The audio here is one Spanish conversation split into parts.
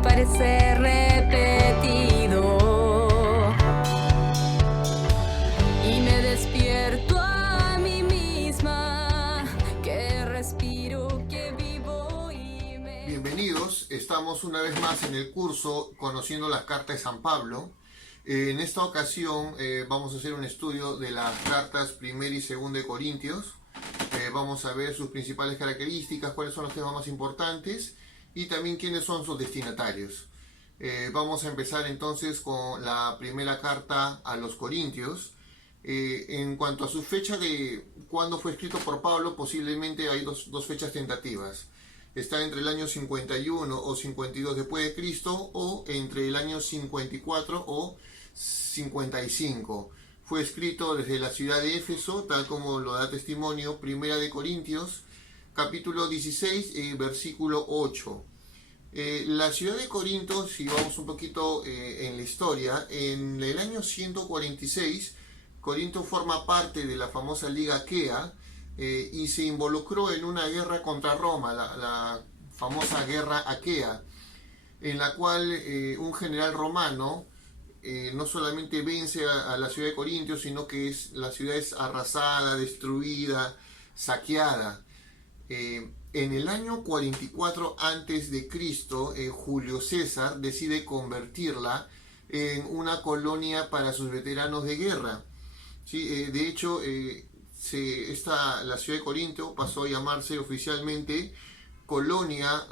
parece repetido. Y me despierto a mí misma, que respiro, que vivo y me... Bienvenidos, estamos una vez más en el curso Conociendo las Cartas de San Pablo. En esta ocasión vamos a hacer un estudio de las cartas primera y segunda de Corintios. Vamos a ver sus principales características, cuáles son los temas más importantes y también quiénes son sus destinatarios. Vamos a empezar entonces con la primera carta a los Corintios. En cuanto a su fecha de cuándo fue escrito por Pablo, posiblemente hay dos fechas tentativas. Está entre el año 51 o 52 después de Cristo o entre el año 54 o 55. Fue escrito desde la ciudad de Éfeso, tal como lo da testimonio Primera de Corintios, capítulo 16, versículo 8. La ciudad de Corinto, si vamos un poquito en la historia, en el año 146, Corinto forma parte de la famosa Liga Aquea y se involucró en una guerra contra Roma, la famosa Guerra Aquea, en la cual un general romano no solamente vence a la ciudad de Corinto, sino que la ciudad es arrasada, destruida, saqueada. En el año 44 a.C., Julio César decide convertirla en una colonia para sus veteranos de guerra. ¿Sí? De hecho, la ciudad de Corinto pasó a llamarse oficialmente Colonia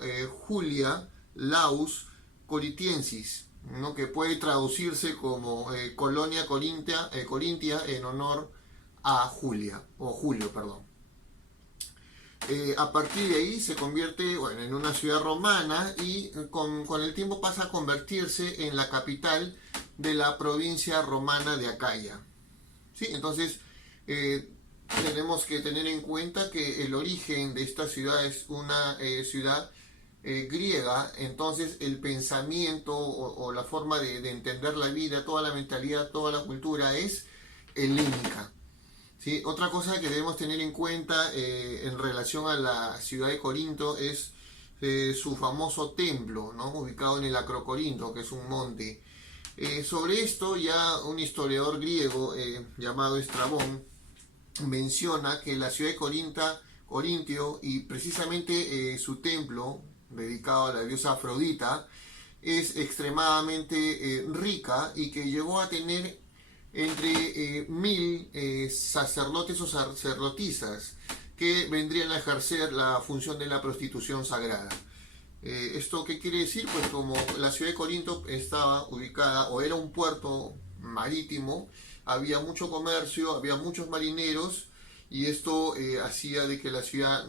Julia Laus Corinthiensis, ¿no? Que puede traducirse como Colonia Corintia en honor a Julia, o Julio, perdón. A partir de ahí se convierte en una ciudad romana y con el tiempo pasa a convertirse en la capital de la provincia romana de Acaya. ¿Sí? Entonces tenemos que tener en cuenta que el origen de esta ciudad es una ciudad griega. Entonces el pensamiento o la forma de entender la vida, toda la mentalidad, toda la cultura es helénica. ¿Sí? Otra cosa que debemos tener en cuenta en relación a la ciudad de Corinto es su famoso templo, ¿no? Ubicado en el Acrocorinto, que es un monte. Sobre esto ya un historiador griego llamado Estrabón menciona que la ciudad de Corintio y precisamente su templo dedicado a la diosa Afrodita es extremadamente rica y que llegó a tener entre 1000 sacerdotes o sacerdotisas que vendrían a ejercer la función de la prostitución sagrada. ¿Esto qué quiere decir? Pues como la ciudad de Corinto estaba ubicada o era un puerto marítimo, había mucho comercio, había muchos marineros y esto hacía de que la ciudad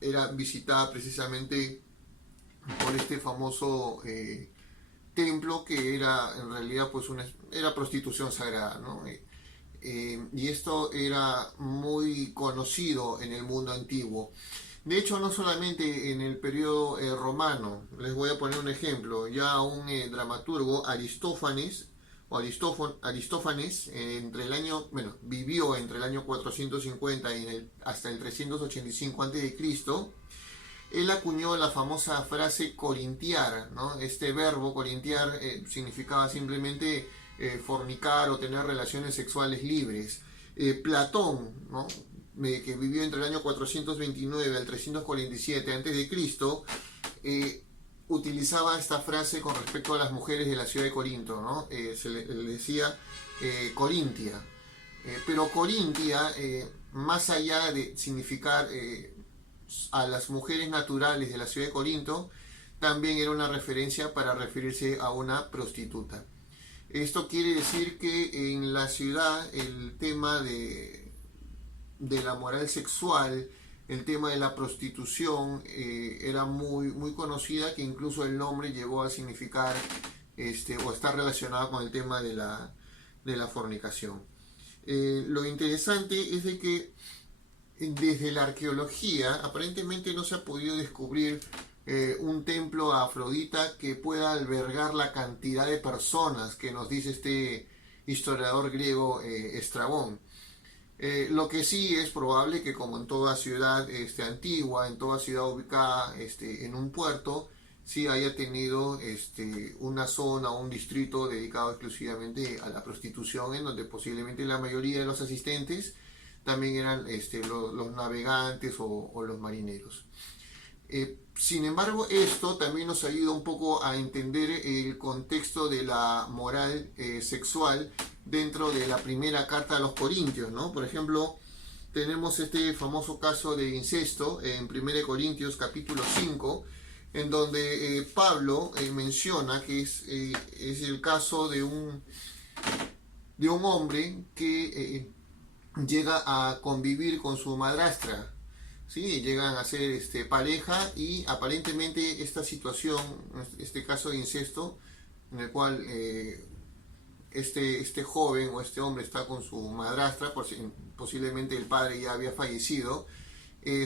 era visitada precisamente por este famoso templo que era en realidad pues era prostitución sagrada, ¿no? Y esto era muy conocido en el mundo antiguo. De hecho, no solamente en el periodo romano. Les voy a poner un ejemplo. Ya un dramaturgo, Aristófanes, vivió entre el año 450 hasta el 385 a.C. Él acuñó la famosa frase corintiar, ¿no? Este verbo corintiar significaba simplemente fornicar o tener relaciones sexuales libres. Platón, ¿no? Que vivió entre el año 429 al 347 a.C., utilizaba esta frase con respecto a las mujeres de la ciudad de Corinto, ¿no? Se le decía Corintia. Pero Corintia, más allá de significar a las mujeres naturales de la ciudad de Corinto, también era una referencia para referirse a una prostituta. Esto quiere decir que en la ciudad el tema de la moral sexual, el tema de la prostitución era muy conocida, que incluso el nombre llegó a significar o estar relacionado con el tema de la fornicación. Lo interesante es de que desde la arqueología aparentemente no se ha podido descubrir un templo a Afrodita que pueda albergar la cantidad de personas que nos dice este historiador griego Estrabón. Lo que sí es probable que, como en toda ciudad antigua, en toda ciudad ubicada en un puerto, sí haya tenido una zona o un distrito dedicado exclusivamente a la prostitución, en donde posiblemente la mayoría de los asistentes también eran los navegantes o los marineros. Sin embargo, esto también nos ayuda un poco a entender el contexto de la moral sexual dentro de la primera carta a los Corintios, ¿no? Por ejemplo, tenemos este famoso caso de incesto en 1 Corintios capítulo 5, en donde Pablo menciona que es el caso de un hombre que llega a convivir con su madrastra. Sí, llegan a ser pareja, y aparentemente esta situación, este caso de incesto, en el cual este joven o este hombre está con su madrastra, posiblemente el padre ya había fallecido,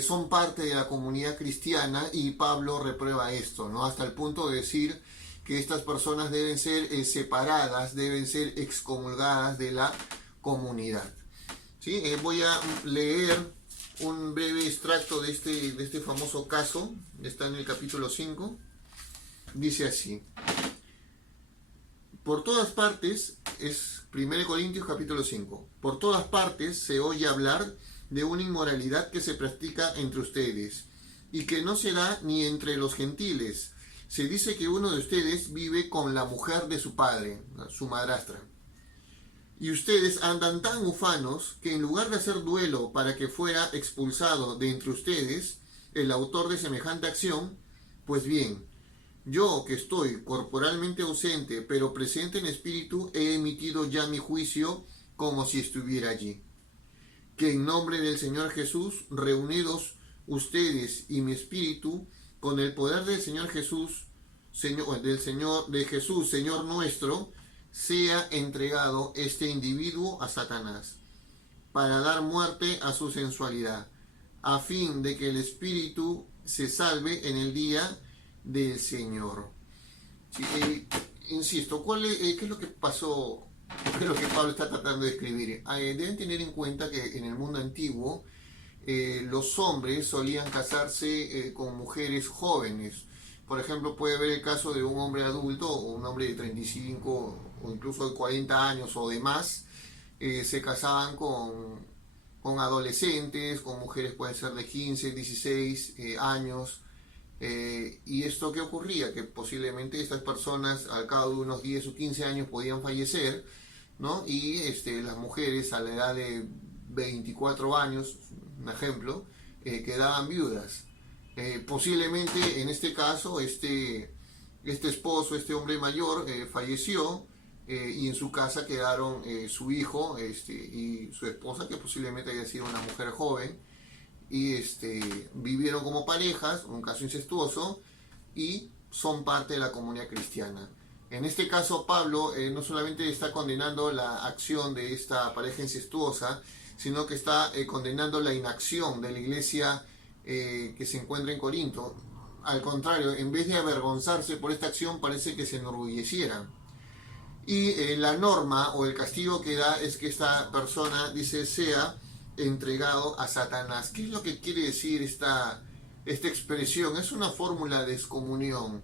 son parte de la comunidad cristiana, y Pablo reprueba esto, ¿no? Hasta el punto de decir que estas personas deben ser separadas, deben ser excomulgadas de la comunidad. ¿Sí? Voy a leer un breve extracto de este famoso caso, está en el capítulo 5, dice así: por todas partes, es 1 Corintios capítulo 5, por todas partes se oye hablar de una inmoralidad que se practica entre ustedes, y que no se da ni entre los gentiles. Se dice que uno de ustedes vive con la mujer de su padre, su madrastra. Y ustedes andan tan ufanos que en lugar de hacer duelo para que fuera expulsado de entre ustedes el autor de semejante acción, pues bien, yo que estoy corporalmente ausente pero presente en espíritu, he emitido ya mi juicio como si estuviera allí. Que en nombre del Señor Jesús, reunidos ustedes y mi espíritu, con el poder del Señor Jesús, de Jesús, Señor nuestro, sea entregado este individuo a Satanás, para dar muerte a su sensualidad, a fin de que el espíritu se salve en el día del Señor. Sí, insisto, ¿qué es lo que pasó? ¿Qué es lo que Pablo está tratando de escribir? Deben tener en cuenta que en el mundo antiguo los hombres solían casarse con mujeres jóvenes. Por ejemplo, puede haber el caso de un hombre adulto o un hombre de 35 o incluso de 40 años o de más, se casaban con adolescentes, con mujeres pueden ser de 15, 16 años. ¿Y esto qué ocurría? Que posiblemente estas personas al cabo de unos 10 o 15 años podían fallecer, ¿no? Y las mujeres a la edad de 24 años, un ejemplo, quedaban viudas. Posiblemente en este caso este esposo, este hombre mayor, falleció, y en su casa quedaron su hijo y su esposa, que posiblemente haya sido una mujer joven, y vivieron como parejas, un caso incestuoso, y son parte de la comunidad cristiana. En este caso Pablo no solamente está condenando la acción de esta pareja incestuosa, sino que está condenando la inacción de la iglesia que se encuentra en Corinto. Al contrario, en vez de avergonzarse por esta acción, parece que se enorgullecieran. Y la norma o el castigo que da es que esta persona, dice, sea entregado a Satanás. ¿Qué es lo que quiere decir esta expresión? Es una fórmula de excomunión.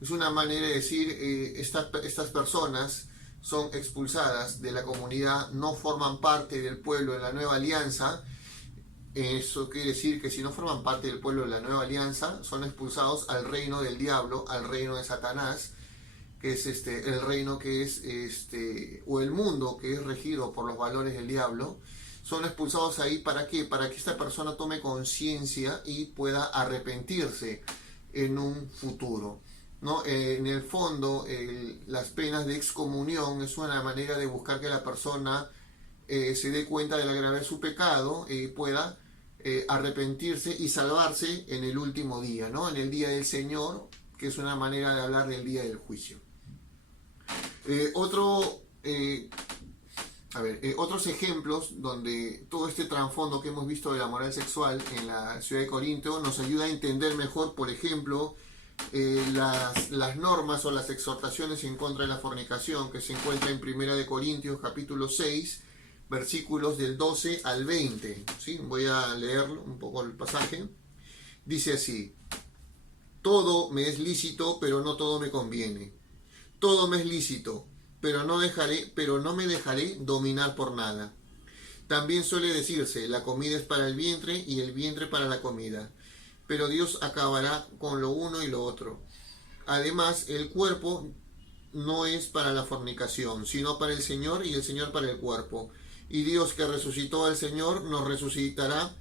Es una manera de decir, estas personas son expulsadas de la comunidad, no forman parte del pueblo de la nueva alianza. Eso quiere decir que si no forman parte del pueblo de la nueva alianza, son expulsados al reino del diablo, al reino de Satanás, que es el reino que es, o el mundo que es regido por los valores del diablo. Son expulsados ahí, ¿para qué? Para que esta persona tome conciencia y pueda arrepentirse en un futuro, ¿no? En el fondo, las penas de excomunión es una manera de buscar que la persona se dé cuenta de la gravedad de su pecado y pueda arrepentirse y salvarse en el último día, ¿no? En el día del Señor, que es una manera de hablar del día del juicio. Otros ejemplos donde todo este trasfondo que hemos visto de la moral sexual en la ciudad de Corinto nos ayuda a entender mejor, por ejemplo, las normas o las exhortaciones en contra de la fornicación que se encuentra en 1 Corintios capítulo 6, versículos del 12 al 20. ¿Sí? Voy a leer un poco el pasaje. Dice así: Todo me es lícito, pero no todo me conviene. Todo me es lícito, pero no me dejaré dominar por nada. También suele decirse, la comida es para el vientre y el vientre para la comida. Pero Dios acabará con lo uno y lo otro. Además, el cuerpo no es para la fornicación, sino para el Señor y el Señor para el cuerpo. Y Dios que resucitó al Señor nos resucitará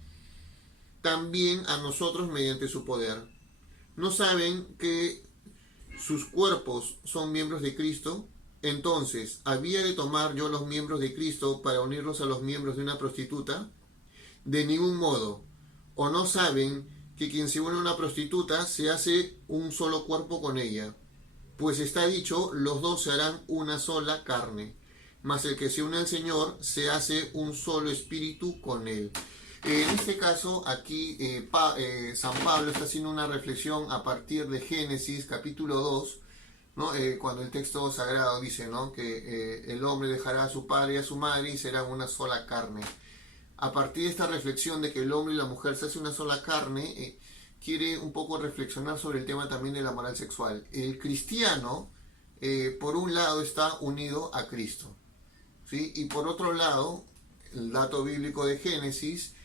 también a nosotros mediante su poder. ¿No saben que sus cuerpos son miembros de Cristo? Entonces, ¿había de tomar yo los miembros de Cristo para unirlos a los miembros de una prostituta? De ningún modo. ¿O no saben que quien se une a una prostituta se hace un solo cuerpo con ella? Pues está dicho, los dos se harán una sola carne. Mas el que se une al Señor se hace un solo espíritu con él. En este caso, aquí San Pablo está haciendo una reflexión a partir de Génesis capítulo 2, ¿no? Cuando el texto sagrado dice, ¿no?, que el hombre dejará a su padre y a su madre y serán una sola carne. A partir de esta reflexión de que el hombre y la mujer se hacen una sola carne, quiere un poco reflexionar sobre el tema también de la moral sexual. El cristiano, por un lado, está unido a Cristo, ¿sí? Y por otro lado, el dato bíblico de Génesis,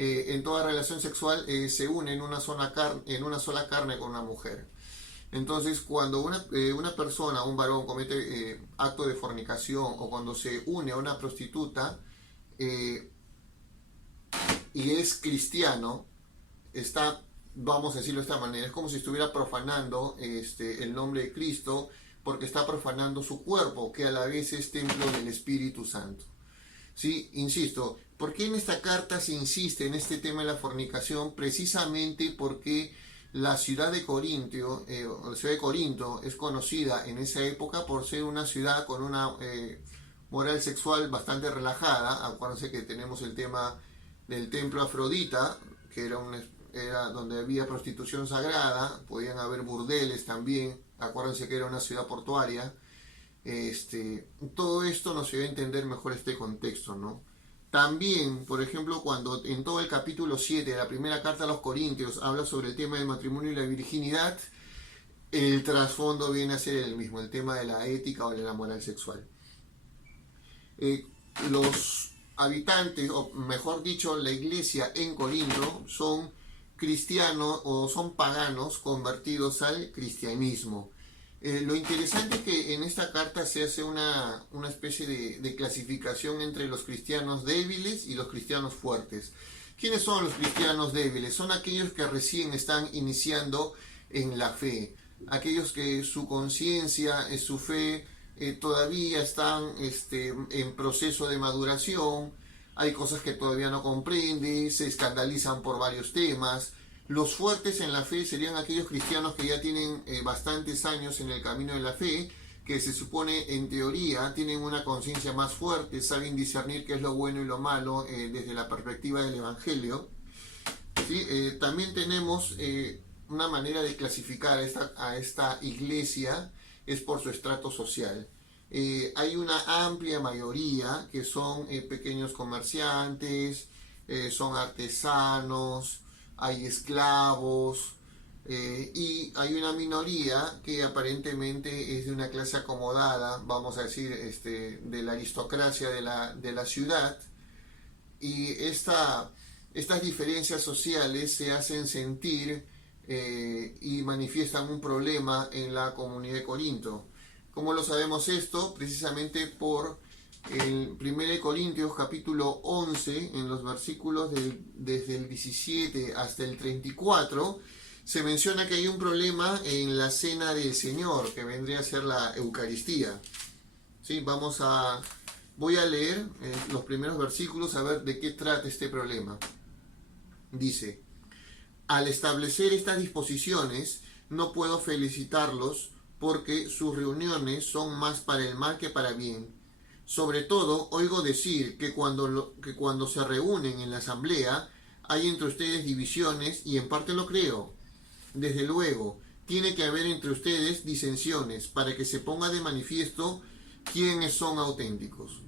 en toda relación sexual se une en una sola carne con una mujer. Entonces, cuando una persona, un varón, comete acto de fornicación o cuando se une a una prostituta y es cristiano, está, vamos a decirlo de esta manera, es como si estuviera profanando el nombre de Cristo, porque está profanando su cuerpo, que a la vez es templo del Espíritu Santo. Sí, insisto, ¿por qué en esta carta se insiste en este tema de la fornicación? Precisamente porque la ciudad de Corinto es conocida en esa época por ser una ciudad con una moral sexual bastante relajada. Acuérdense que tenemos el tema del templo Afrodita, que era donde había prostitución sagrada, podían haber burdeles también. Acuérdense que era una ciudad portuaria. Todo esto nos ayuda a entender mejor este contexto, ¿no? También, por ejemplo, cuando en todo el capítulo 7 de la primera carta a los Corintios habla sobre el tema del matrimonio y la virginidad, el trasfondo viene a ser el mismo, el tema de la ética o de la moral sexual. Los habitantes, o mejor dicho, la iglesia en Corinto son cristianos o son paganos convertidos al cristianismo. Lo interesante es que en esta carta se hace una especie de clasificación entre los cristianos débiles y los cristianos fuertes. ¿Quiénes son los cristianos débiles? Son aquellos que recién están iniciando en la fe, aquellos que su conciencia, su fe todavía están en proceso de maduración, hay cosas que todavía no comprenden, se escandalizan por varios temas. Los fuertes en la fe serían aquellos cristianos que ya tienen bastantes años en el camino de la fe, que se supone en teoría tienen una conciencia más fuerte, saben discernir qué es lo bueno y lo malo desde la perspectiva del Evangelio. ¿Sí? También tenemos una manera de clasificar a esta iglesia, es por su estrato social. Hay una amplia mayoría que son pequeños comerciantes, son artesanos, hay esclavos, y hay una minoría que aparentemente es de una clase acomodada, vamos a decir, de la aristocracia de la ciudad, y estas diferencias sociales se hacen sentir y manifiestan un problema en la comunidad de Corinto. ¿Cómo lo sabemos esto? Precisamente por el 1 Corintios capítulo 11, en los versículos desde el 17 hasta el 34, se menciona que hay un problema en la cena del Señor, que vendría a ser la Eucaristía. ¿Sí? Voy a leer los primeros versículos a ver de qué trata este problema. Dice: al establecer estas disposiciones, no puedo felicitarlos porque sus reuniones son más para el mal que para bien. Sobre todo, oigo decir que cuando se reúnen en la asamblea, hay entre ustedes divisiones, y en parte lo creo. Desde luego, tiene que haber entre ustedes disensiones, para que se ponga de manifiesto quiénes son auténticos.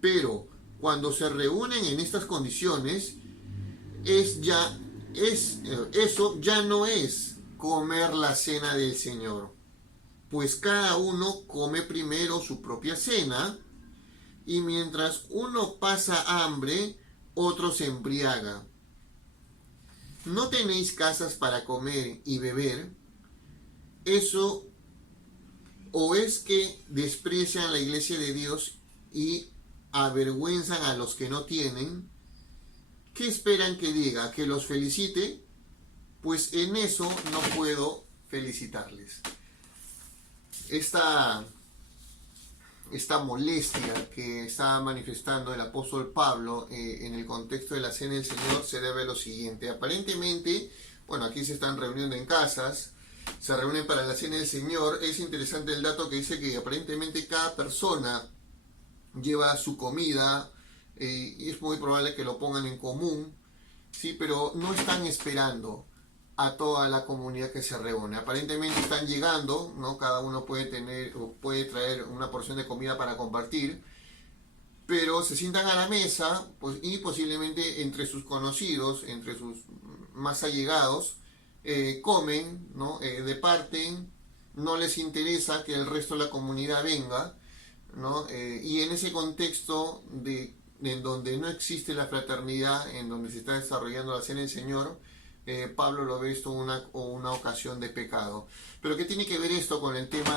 Pero, cuando se reúnen en estas condiciones, eso ya no es comer la cena del Señor, pues cada uno come primero su propia cena, y mientras uno pasa hambre, otro se embriaga. ¿No tenéis casas para comer y beber? Eso, o es que desprecian la iglesia de Dios y avergüenzan a los que no tienen. ¿Qué esperan que diga? ¿Que los felicite? Pues en eso no puedo felicitarles. Esta molestia que está manifestando el apóstol Pablo en el contexto de la cena del Señor se debe a lo siguiente. Aparentemente, bueno, aquí se están reuniendo en casas, se reúnen para la cena del Señor. Es interesante el dato que dice que aparentemente cada persona lleva su comida, y es muy probable que lo pongan en común, ¿sí? Pero no están esperando a toda la comunidad que se reúne. Aparentemente están llegando, ¿no? Cada uno puede tener o puede traer una porción de comida para compartir, pero se sientan a la mesa, pues, y posiblemente entre sus conocidos, entre sus más allegados, comen, ¿no? Departen, no les interesa que el resto de la comunidad venga, ¿no? Y en ese contexto en donde no existe la fraternidad, en donde se está desarrollando la cena del Señor, Pablo lo ve esto una ocasión de pecado. Pero ¿qué tiene que ver esto con el tema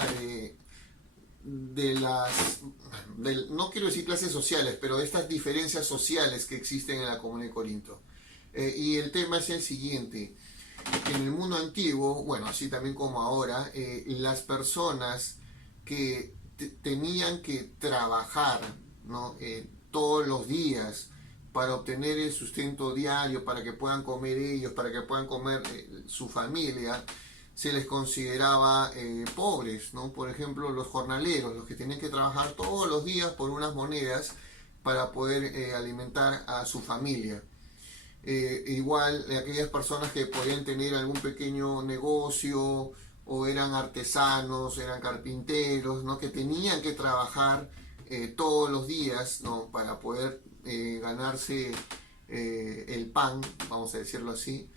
no quiero decir clases sociales, pero estas diferencias sociales que existen en la comunidad de Corinto? Y el tema es el siguiente. En el mundo antiguo, bueno, así también como ahora, las personas que tenían que trabajar, ¿no? Todos los días para obtener el sustento diario, para que puedan comer ellos, para que puedan comer su familia, se les consideraba pobres, ¿no? Por ejemplo, los jornaleros, los que tenían que trabajar todos los días por unas monedas para poder alimentar a su familia. Igual aquellas personas que podían tener algún pequeño negocio, o eran artesanos, eran carpinteros, ¿no? Que tenían que trabajar todos los días, ¿no? Para poder ganarse el pan, vamos a decirlo así.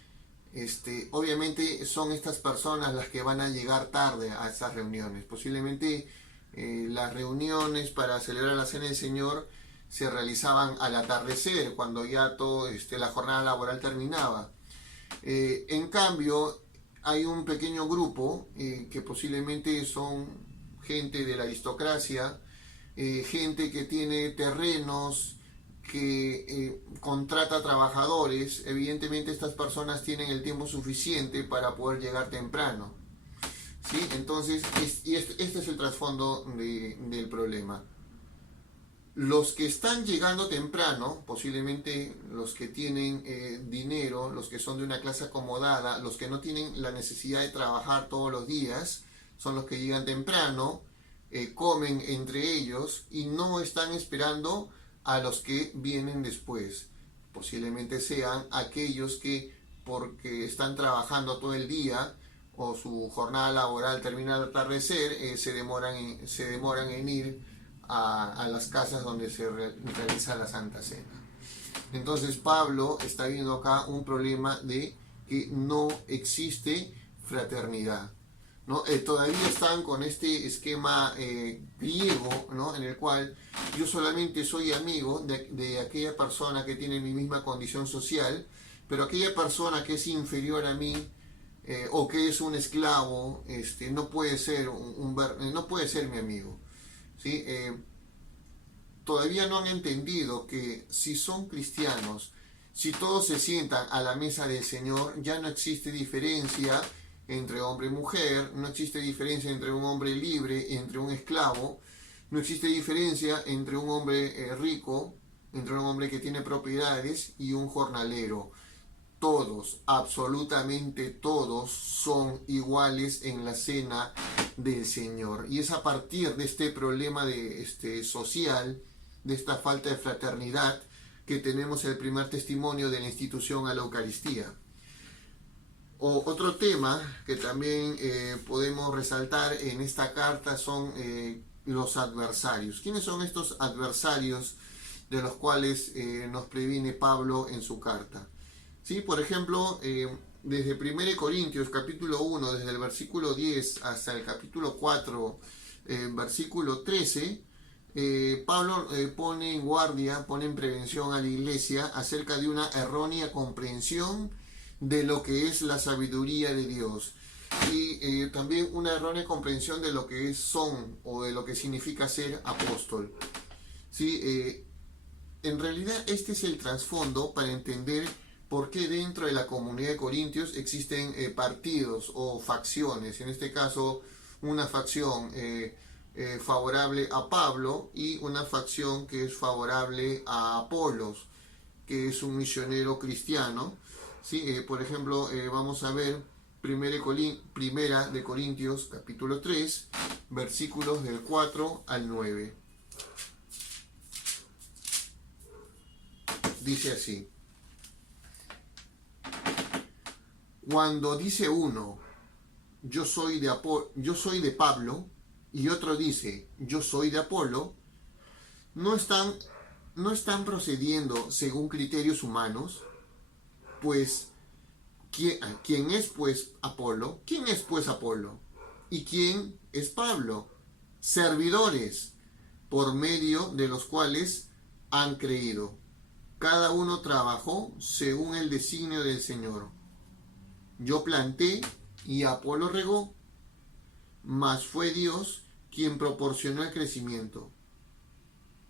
Obviamente son estas personas las que van a llegar tarde a esas reuniones. Posiblemente las reuniones para celebrar la cena del Señor se realizaban al atardecer, cuando ya la jornada laboral terminaba. En cambio, hay un pequeño grupo que posiblemente son gente de la aristocracia, gente que tiene terrenos, que contrata trabajadores. Evidentemente estas personas tienen el tiempo suficiente para poder llegar temprano, ¿sí? Entonces, este es el trasfondo del problema. Los que están llegando temprano, posiblemente los que tienen dinero, los que son de una clase acomodada, los que no tienen la necesidad de trabajar todos los días, son los que llegan temprano, comen entre ellos y no están esperando a los que vienen después. Posiblemente sean aquellos que, porque están trabajando todo el día o su jornada laboral termina al atardecer, se demoran en ir a las casas donde se realiza la Santa Cena. Entonces Pablo está viendo acá un problema de que no existe fraternidad, ¿no? Todavía están con este esquema griego, ¿no? En el cual yo solamente soy amigo de aquella persona que tiene mi misma condición social, pero aquella persona que es inferior a mí, o que es un esclavo, no puede ser no puede ser mi amigo, ¿sí? Todavía no han entendido que si son cristianos, si todos se sientan a la mesa del Señor, ya no existe diferencia entre hombre y mujer, no existe diferencia entre un hombre libre y entre un esclavo, no existe diferencia entre un hombre rico, entre un hombre que tiene propiedades y un jornalero. Todos, absolutamente todos, son iguales en la cena del Señor. Y es a partir de este problema social, de esta falta de fraternidad, que tenemos el primer testimonio de la institución a la Eucaristía. Otro tema que también podemos resaltar en esta carta son los adversarios. ¿Quiénes son estos adversarios de los cuales nos previene Pablo en su carta? Sí, por ejemplo, desde 1 Corintios capítulo 1, desde el versículo 10 hasta el capítulo 4, versículo 13, Pablo pone en guardia, pone en prevención a la iglesia acerca de una errónea comprensión de lo que es la sabiduría de Dios y también una errónea comprensión de lo que son o de lo que significa ser apóstol. ¿Sí? En realidad este es el trasfondo para entender por qué dentro de la comunidad de Corintios existen partidos o facciones, en este caso una facción favorable a Pablo y una facción que es favorable a Apolos, que es un misionero cristiano. ¿Sí? Por ejemplo, vamos a ver Primera de Corintios capítulo 3, versículos del 4 al 9. Dice así: cuando dice uno, yo soy de Pablo, y otro dice, yo soy de Apolo, no están procediendo según criterios humanos, pues ¿quién es pues Apolo? ¿Quién es pues Apolo? ¿Y quién es Pablo? Servidores, por medio de los cuales han creído. Cada uno trabajó según el designio del Señor. Yo planté y Apolo regó, mas fue Dios quien proporcionó el crecimiento.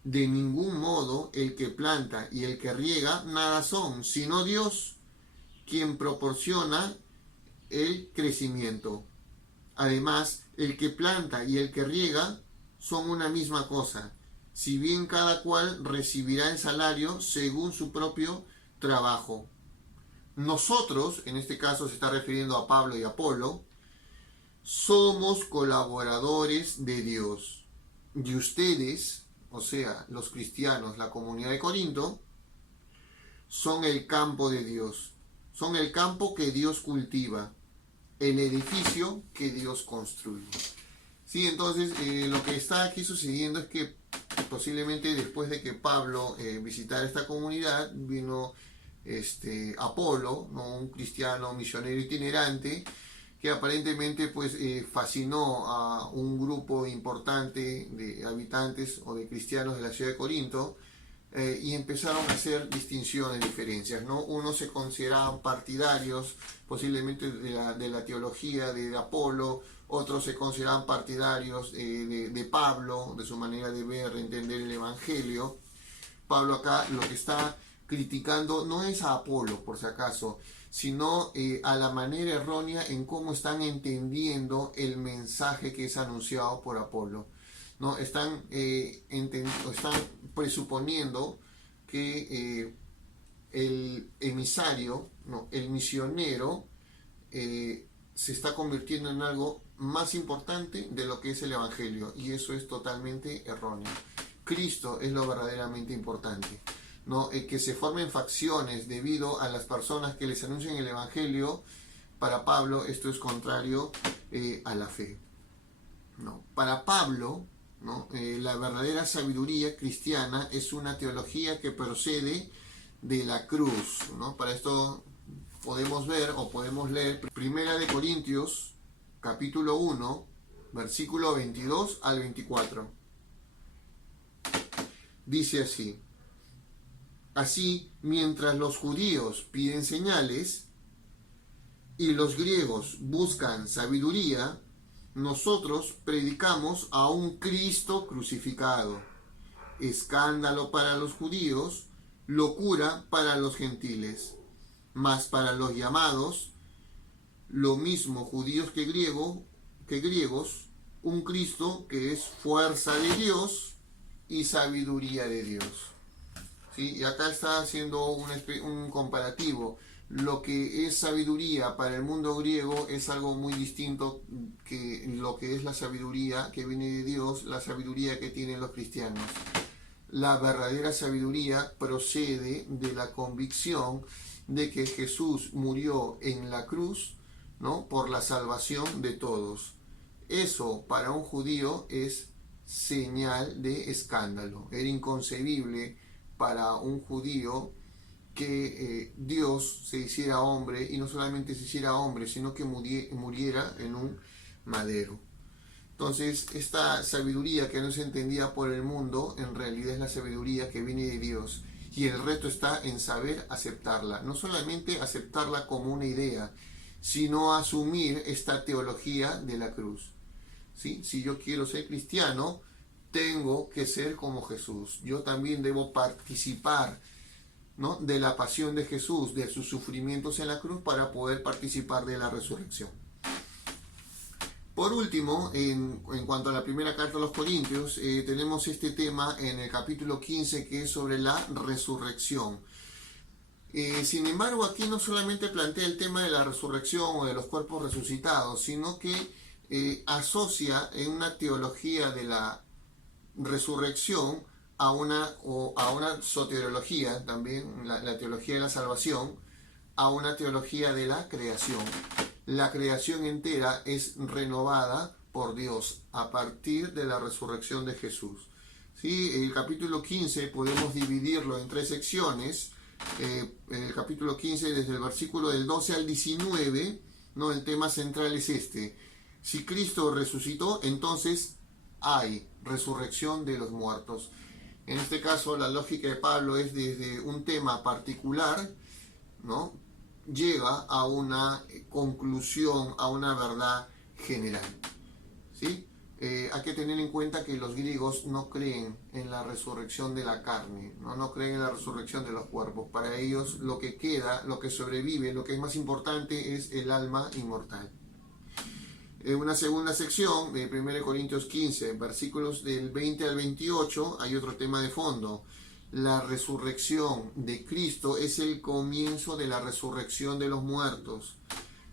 De ningún modo el que planta y el que riega nada son, sino Dios, quien proporciona el crecimiento. Además, el que planta y el que riega son una misma cosa, si bien cada cual recibirá el salario según su propio trabajo. Nosotros, en este caso se está refiriendo a Pablo y Apolo, somos colaboradores de Dios. Y ustedes, o sea, los cristianos, la comunidad de Corinto, son el campo de Dios. Son el campo que Dios cultiva, el edificio que Dios construye. Sí, entonces lo que está aquí sucediendo es que posiblemente después de que Pablo visitara esta comunidad, vino Apolo, ¿no? Un cristiano misionero itinerante, que aparentemente pues fascinó a un grupo importante de habitantes o de cristianos de la ciudad de Corinto, y empezaron a hacer distinciones, diferencias, ¿no? Unos se consideraban partidarios posiblemente de la teología de Apolo, otros se consideraban partidarios de Pablo, de su manera de ver, entender el Evangelio. Pablo acá lo que está criticando no es a Apolo, por si acaso, sino a la manera errónea en cómo están entendiendo el mensaje que es anunciado por Apolo. ¿No? Están presuponiendo que el emisario, ¿no? El misionero, se está convirtiendo en algo más importante de lo que es el Evangelio, y eso es totalmente erróneo. Cristo es lo verdaderamente importante, ¿no? Que se formen facciones debido a las personas que les anuncian el Evangelio, para Pablo esto es contrario a la fe, ¿no? Para Pablo, ¿no? La verdadera sabiduría cristiana es una teología que procede de la cruz, ¿no? Para esto podemos ver o podemos leer Primera de Corintios capítulo 1, versículo 22 al 24. Dice así: así, mientras los judíos piden señales y los griegos buscan sabiduría, nosotros predicamos a un Cristo crucificado, escándalo para los judíos, locura para los gentiles, mas para los llamados, lo mismo judíos que griegos, un Cristo que es fuerza de Dios y sabiduría de Dios. ¿Sí? Y acá está haciendo un comparativo. Lo que es sabiduría para el mundo griego es algo muy distinto que lo que es la sabiduría que viene de Dios, la sabiduría que tienen los cristianos. La verdadera sabiduría procede de la convicción de que Jesús murió en la cruz, ¿no? Por la salvación de todos. Eso para un judío es señal de escándalo. Era inconcebible para un judío que Dios se hiciera hombre, y no solamente se hiciera hombre, sino que muriera en un madero. Entonces, esta sabiduría que no se entendía por el mundo, en realidad es la sabiduría que viene de Dios. Y el reto está en saber aceptarla. No solamente aceptarla como una idea, sino asumir esta teología de la cruz. ¿Sí? Si yo quiero ser cristiano, tengo que ser como Jesús. Yo también debo participar, ¿no?, de la pasión de Jesús, de sus sufrimientos en la cruz, para poder participar de la resurrección. Por último, en cuanto a la primera carta a los Corintios, tenemos este tema en el capítulo 15, que es sobre la resurrección. Sin embargo, aquí no solamente plantea el tema de la resurrección o de los cuerpos resucitados, sino que asocia en una teología de la resurrección a una soteriología, también la teología de la salvación, a una teología de la creación. La creación entera es renovada por Dios a partir de la resurrección de Jesús. ¿Sí? El capítulo 15 podemos dividirlo en 3 secciones. El capítulo 15, desde el versículo del 12 al 19, ¿no? El tema central es este: si Cristo resucitó, entonces hay resurrección de los muertos. En este caso, la lógica de Pablo es desde un tema particular, ¿no?, llega a una conclusión, a una verdad general. ¿Sí? Hay que tener en cuenta que los griegos no creen en la resurrección de la carne, no creen en la resurrección de los cuerpos. Para ellos lo que queda, lo que sobrevive, lo que es más importante es el alma inmortal. En una segunda sección de 1 Corintios 15, versículos del 20 al 28, hay otro tema de fondo. La resurrección de Cristo es el comienzo de la resurrección de los muertos,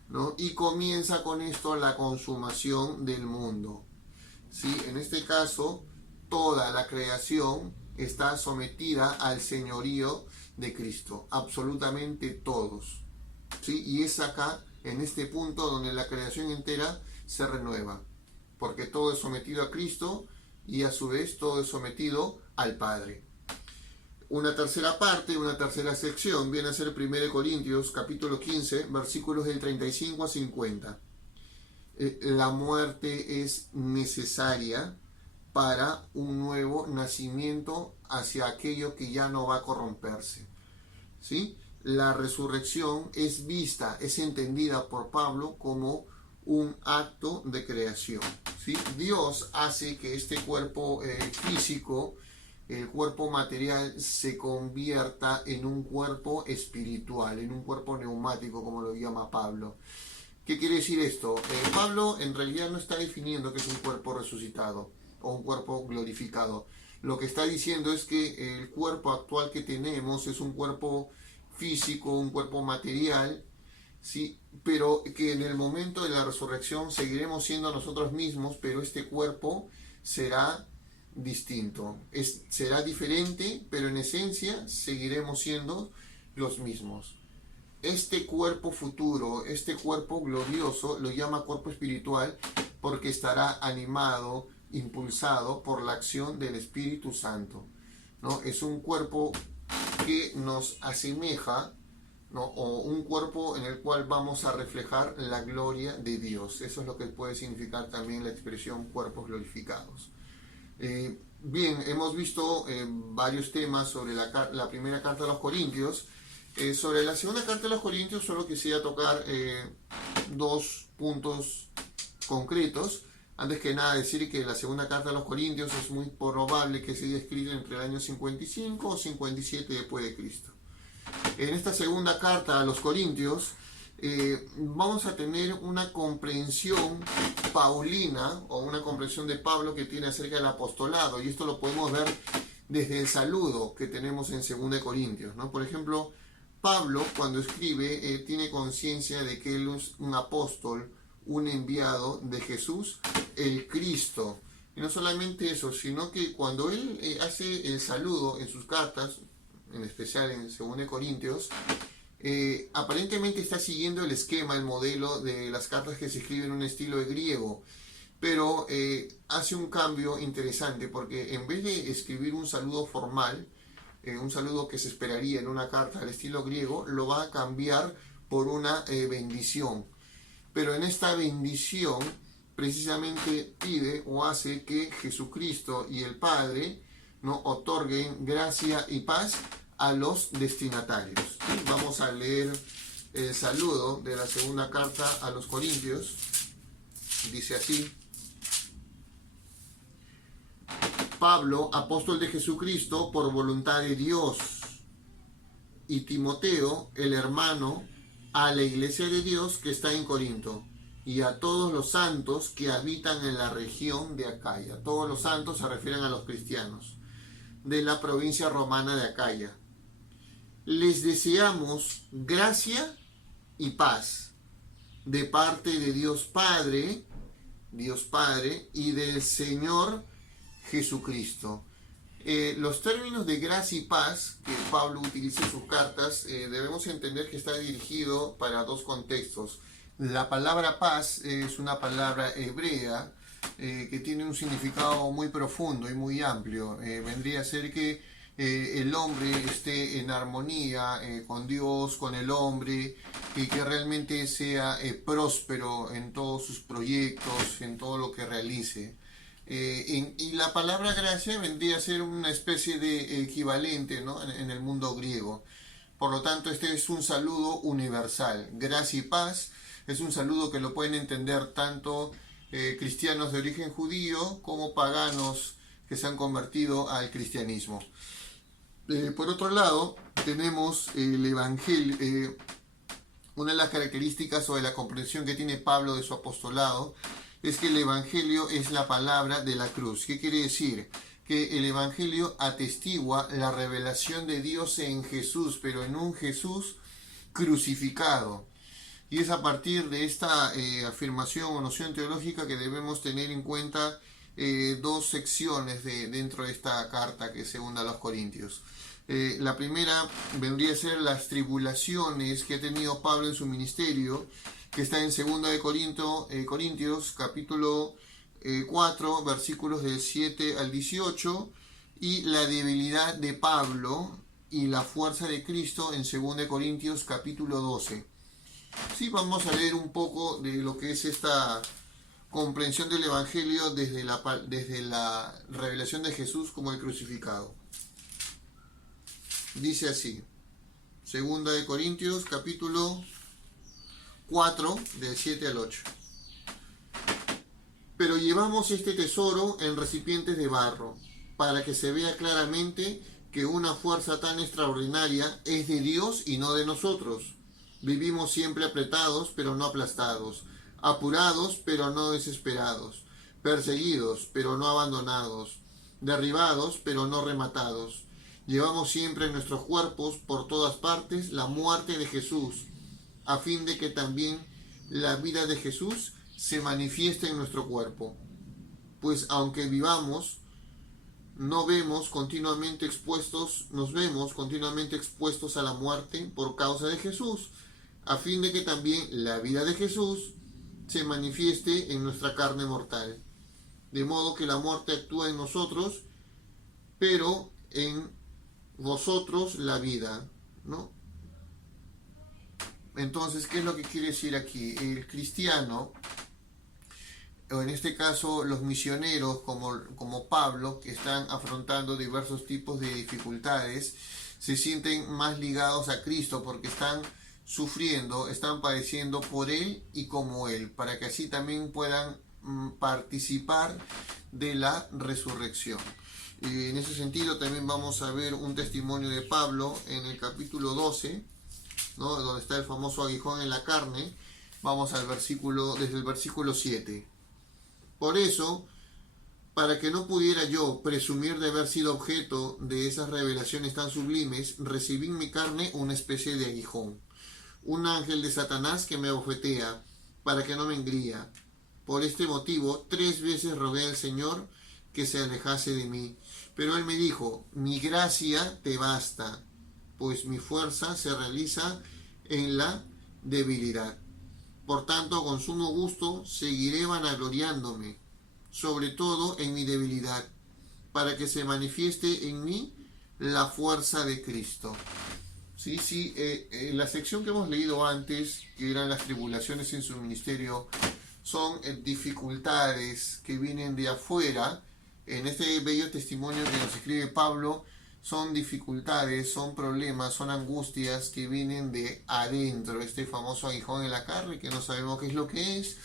¿no? Y comienza con esto la consumación del mundo. ¿Sí? En este caso, toda la creación está sometida al señorío de Cristo, absolutamente todos. ¿Sí? Y es acá, en este punto, donde la creación entera se renueva, porque todo es sometido a Cristo y a su vez todo es sometido al Padre. Una tercera parte, una tercera sección, viene a ser 1 Corintios capítulo 15, versículos del 35 a 50. La muerte es necesaria para un nuevo nacimiento hacia aquello que ya no va a corromperse. ¿Sí? La resurrección es vista, es entendida por Pablo como un acto de creación. ¿Sí? Dios hace que este cuerpo físico, el cuerpo material, se convierta en un cuerpo espiritual, en un cuerpo neumático, como lo llama Pablo. ¿Qué quiere decir esto? Pablo en realidad no está definiendo que es un cuerpo resucitado o un cuerpo glorificado. Lo que está diciendo es que el cuerpo actual que tenemos es un cuerpo físico, un cuerpo material, ¿sí? Pero que en el momento de la resurrección seguiremos siendo nosotros mismos, pero este cuerpo será distinto, será diferente, pero en esencia seguiremos siendo los mismos. Este cuerpo futuro, este cuerpo glorioso, lo llama cuerpo espiritual porque estará animado, impulsado por la acción del Espíritu Santo, ¿no? Es un cuerpo que nos asemeja, ¿no?, o un cuerpo en el cual vamos a reflejar la gloria de Dios. Eso es lo que puede significar también la expresión cuerpos glorificados. Bien, hemos visto varios temas sobre la primera carta a los Corintios. Sobre la segunda carta a los Corintios solo quisiera tocar 2 puntos concretos. Antes que nada, decir que la segunda carta a los Corintios es muy probable que se haya escrito entre el año 55 o 57 después de Cristo. En esta segunda carta a los Corintios vamos a tener una comprensión paulina o una comprensión de Pablo que tiene acerca del apostolado, y esto lo podemos ver desde el saludo que tenemos en 2 Corintios, ¿no? Por ejemplo, Pablo, cuando escribe, tiene conciencia de que él es un apóstol, un enviado de Jesús, el Cristo. Y no solamente eso, sino que cuando él hace el saludo en sus cartas, en especial en 2 Corintios, aparentemente está siguiendo el esquema, el modelo de las cartas que se escriben en un estilo de griego, pero hace un cambio interesante, porque en vez de escribir un saludo formal, un saludo que se esperaría en una carta al estilo griego, lo va a cambiar por una bendición. Pero en esta bendición precisamente pide o hace que Jesucristo y el Padre, ¿no?, otorguen gracia y paz a los destinatarios. Vamos a leer el saludo de la segunda carta a los Corintios. Dice así: Pablo, apóstol de Jesucristo por voluntad de Dios, y Timoteo, el hermano, a la iglesia de Dios que está en Corinto, y a todos los santos que habitan en la región de Acaya. Todos los santos se refieren a los cristianos de la provincia romana de Acaya. Les deseamos gracia y paz de parte de Dios Padre y del Señor Jesucristo. Los términos de gracia y paz que Pablo utiliza en sus cartas, debemos entender que está dirigido para dos contextos. La palabra paz es una palabra hebrea que tiene un significado muy profundo y muy amplio. Vendría a ser que el hombre esté en armonía con Dios, con el hombre, y que realmente sea próspero en todos sus proyectos, en todo lo que realice. Y la palabra gracia vendría a ser una especie de equivalente, ¿no?, en el mundo griego. Por lo tanto, este es un saludo universal. Gracia y paz es un saludo que lo pueden entender tanto cristianos de origen judío como paganos que se han convertido al cristianismo. Por otro lado, tenemos el Evangelio. Una de las características o de la comprensión que tiene Pablo de su apostolado es que el Evangelio es la palabra de la cruz. ¿Qué quiere decir? Que el Evangelio atestigua la revelación de Dios en Jesús, pero en un Jesús crucificado. Y es a partir de esta afirmación o noción teológica que debemos tener en cuenta dos secciones dentro de esta carta que es segunda a los Corintios. La primera vendría a ser las tribulaciones que ha tenido Pablo en su ministerio, que está en 2 de Corintios, capítulo 4, versículos del 7 al 18, y la debilidad de Pablo y la fuerza de Cristo en 2 de Corintios, capítulo 12. Sí, vamos a leer un poco de lo que es esta comprensión del Evangelio desde la revelación de Jesús como el crucificado. Dice así, 2 de Corintios, capítulo 4, del 7 al 8. Pero llevamos este tesoro en recipientes de barro, para que se vea claramente que una fuerza tan extraordinaria es de Dios y no de nosotros. Vivimos siempre apretados, pero no aplastados, apurados, pero no desesperados, perseguidos, pero no abandonados, derribados, pero no rematados. Llevamos siempre en nuestros cuerpos, por todas partes, la muerte de Jesús, a fin de que también la vida de Jesús se manifieste en nuestro cuerpo. Pues aunque vivamos, nos vemos continuamente expuestos a la muerte por causa de Jesús, a fin de que también la vida de Jesús se manifieste en nuestra carne mortal. De modo que la muerte actúa en nosotros, pero en vosotros la vida, ¿no? Entonces, ¿qué es lo que quiere decir aquí? El cristiano, o en este caso los misioneros como Pablo, que están afrontando diversos tipos de dificultades, se sienten más ligados a Cristo porque están sufriendo, están padeciendo por Él y como Él, para que así también puedan participar de la resurrección. En ese sentido también vamos a ver un testimonio de Pablo en el capítulo 12, ¿no?, donde está el famoso aguijón en la carne. Vamos al desde el versículo 7. Por eso, para que no pudiera yo presumir de haber sido objeto de esas revelaciones tan sublimes, recibí en mi carne una especie de aguijón, un ángel de Satanás que me abofetea, para que no me engría. Por este motivo, 3 veces rogué al Señor que se alejase de mí. Pero Él me dijo, mi gracia te basta, pues mi fuerza se realiza en la debilidad. Por tanto, con sumo gusto seguiré vanagloriándome, sobre todo en mi debilidad, para que se manifieste en mí la fuerza de Cristo. Sí, sí, la sección que hemos leído antes, que eran las tribulaciones en su ministerio, son dificultades que vienen de afuera. En este bello testimonio que nos escribe Pablo, son dificultades, son problemas, son angustias que vienen de adentro. Este famoso aguijón en la carne, que no sabemos qué es lo que es.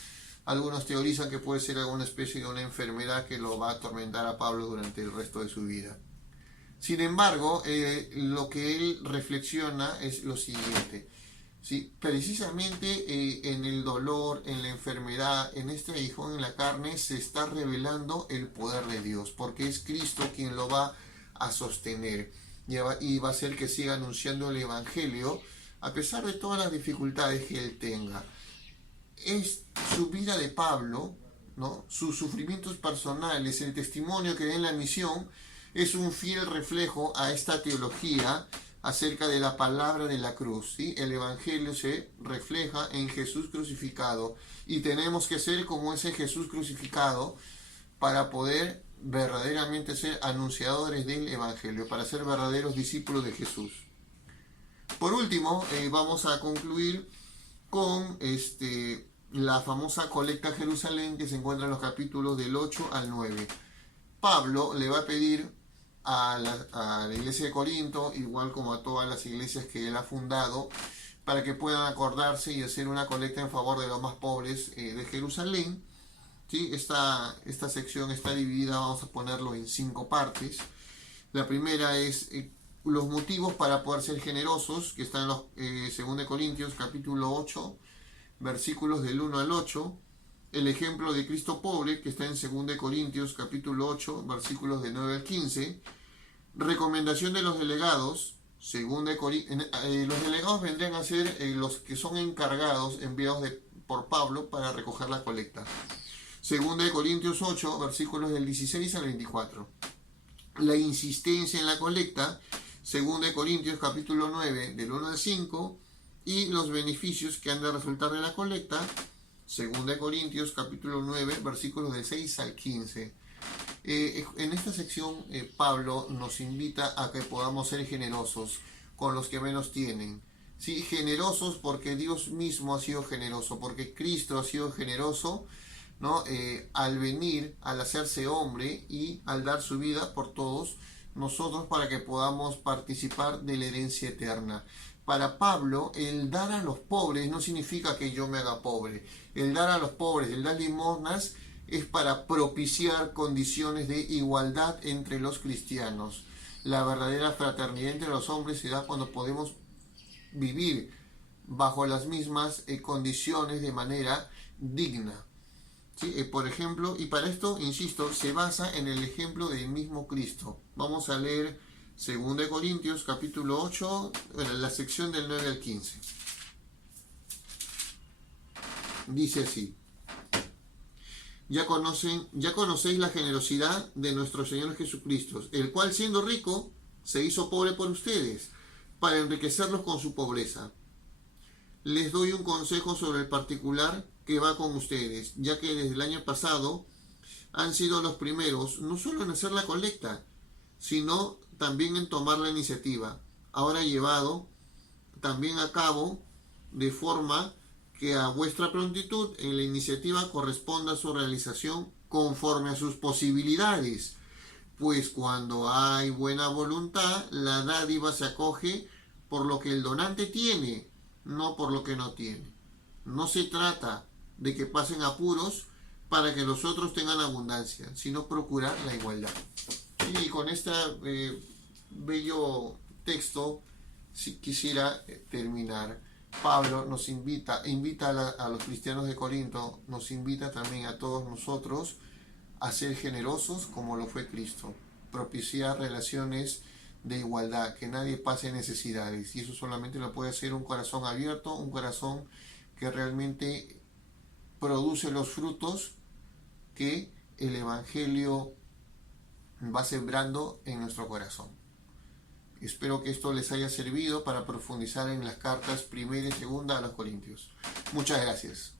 Algunos teorizan que puede ser alguna especie de una enfermedad que lo va a atormentar a Pablo durante el resto de su vida. Sin embargo, lo que él reflexiona es lo siguiente. ¿Sí? Precisamente en el dolor, en la enfermedad, en este aguijón en la carne, se está revelando el poder de Dios, porque es Cristo quien lo va a sostener y va a ser que siga anunciando el Evangelio a pesar de todas las dificultades que él tenga. Es su vida de Pablo, ¿no? Sus sufrimientos personales, el testimonio que da en la misión, es un fiel reflejo a esta teología acerca de la palabra de la cruz, ¿sí? El Evangelio se refleja en Jesús crucificado y tenemos que ser como ese Jesús crucificado para poder verdaderamente ser anunciadores del Evangelio, para ser verdaderos discípulos de Jesús. Por último, vamos a concluir con la famosa colecta a Jerusalén, que se encuentra en los capítulos del 8 al 9. Pablo le va a pedir a la iglesia de Corinto, igual como a todas las iglesias que él ha fundado, para que puedan acordarse y hacer una colecta en favor de los más pobres de Jerusalén. ¿Sí? Esta sección está dividida, vamos a ponerlo en 5 partes. La primera es los motivos para poder ser generosos, que están en los 2 Corintios capítulo 8, versículos del 1 al 8. El ejemplo de Cristo pobre, que está en 2 Corintios capítulo 8, versículos de 9 al 15. Recomendación de los delegados. Los delegados vendrían a ser los que son encargados, enviados por Pablo para recoger la colecta. 2 Corintios 8, versículos del 16 al 24. La insistencia en la colecta. 2 Corintios capítulo 9, del 1 al 5. Y los beneficios que han de resultar de la colecta. 2 Corintios capítulo 9, versículos del 6 al 15. En esta sección Pablo nos invita a que podamos ser generosos con los que menos tienen. ¿Sí? Generosos porque Dios mismo ha sido generoso, porque Cristo ha sido generoso, ¿no? Al venir, al hacerse hombre y al dar su vida por todos nosotros para que podamos participar de la herencia eterna. Para Pablo, el dar a los pobres no significa que yo me haga pobre. El dar a los pobres, el dar limosnas, es para propiciar condiciones de igualdad entre los cristianos. La verdadera fraternidad entre los hombres se da cuando podemos vivir bajo las mismas condiciones de manera digna. ¿Sí? Por ejemplo, y para esto, insisto, se basa en el ejemplo del mismo Cristo. Vamos a leer 2 Corintios capítulo 8, la sección del 9 al 15. Dice así: ya conocéis la generosidad de nuestro Señor Jesucristo, el cual siendo rico se hizo pobre por ustedes, para enriquecerlos con su pobreza. Les doy un consejo sobre el particular que va con ustedes, ya que desde el año pasado han sido los primeros, no solo en hacer la colecta, sino también en tomar la iniciativa, ahora llevado también a cabo, de forma que a vuestra prontitud en la iniciativa corresponda su realización conforme a sus posibilidades, pues cuando hay buena voluntad, la dádiva se acoge por lo que el donante tiene, no por lo que no tiene. No se trata de que pasen apuros para que los otros tengan abundancia, sino procurar la igualdad. Y con este bello texto quisiera terminar. Pablo nos invita a los cristianos de Corinto, nos invita también a todos nosotros a ser generosos como lo fue Cristo, propiciar relaciones de igualdad, que nadie pase necesidades, y eso solamente lo puede hacer un corazón abierto, un corazón que realmente produce los frutos que el Evangelio va sembrando en nuestro corazón. Espero que esto les haya servido para profundizar en las cartas 1 y 2 a los Corintios. Muchas gracias.